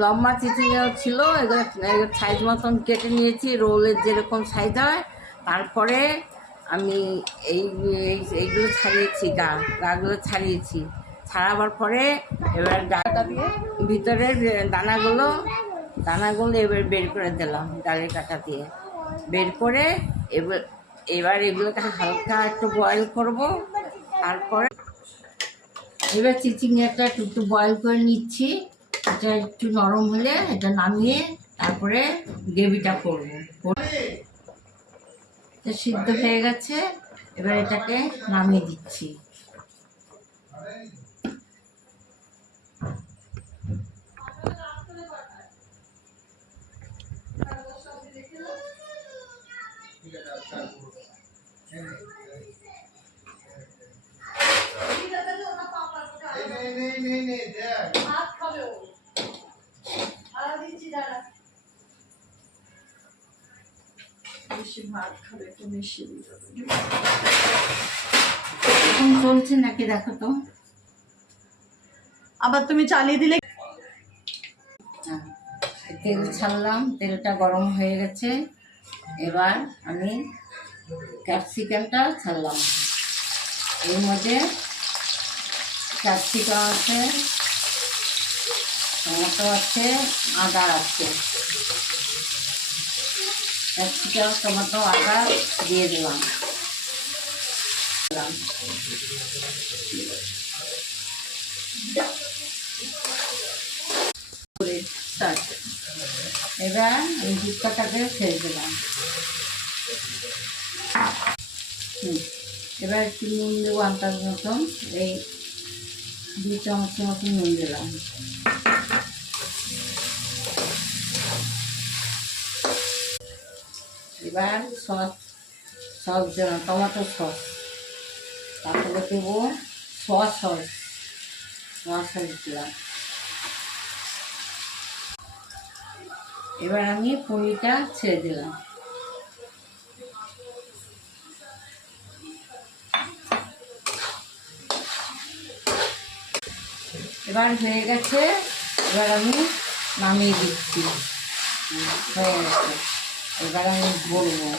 লম্বা চিচিংড়াও ছিল, এগুলো সাইজ মতন কেটে নিয়েছি, রোলের যেরকম সাইজ হয়। তারপরে আমি এইগুলো ছাড়িয়েছি, গাগুলো ছাড়িয়েছি। ছাড়াবার পরে এবার ডাটা দিয়ে ভিতরের দানাগুলো এবার বের করে দিলাম ডালের কাঁটা দিয়ে। বের করে এবার এগুলোকে হালকা একটু বয়েল করব। তারপরে এবার চিচিংড়াটা একটু বয়েল করে নিচ্ছি। এটা একটু নরম হলে এটা নামিয়ে তারপরে গ্রেভিটা করবো। সিদ্ধ হয়ে গেছে, এবার এটাকে নামিয়ে দিচ্ছি। এখন চলছে নাকি দেখো তো, আবার তুমি চালিয়ে দিলে। তেল ছাড়লাম, তেলটা গরম হয়ে গেছে। এবার আমি ক্যাপসিকামটা ছাড়লাম। এর মধ্যে ক্যাপসিকাম আছে, টমেটো আছে, আদা আছে। ক্যাপসিকাম, টমেটো, আদা দিয়ে দিলাম। এবার আমি ভুট্টাটাকে ছেড়ে দিলাম। এবার একটু নুন দেবো আন্দাজ মতন, এই 2 চামচ মতন নুন দিলাম। এবার সস দিলাম, টমেটো সস। তারপরে দেবো সস দিলাম। এবার আমি পনিরটা ছেড়ে দিলাম। এবার হয়ে গেছে, এবার আমি নামিয়ে দিচ্ছি। হয়ে গেছে, এবার আমি ভরবো।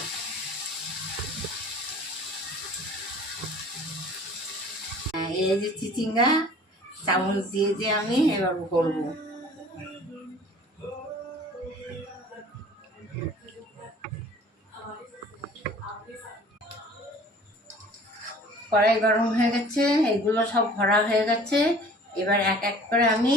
এই যে চিচিঙ্গা চামচ দিয়ে আমি এবার করবো। কড়াই গরম হয়ে গেছে, এগুলো সব ভরা হয়ে গেছে। এবার এক এক করে আমি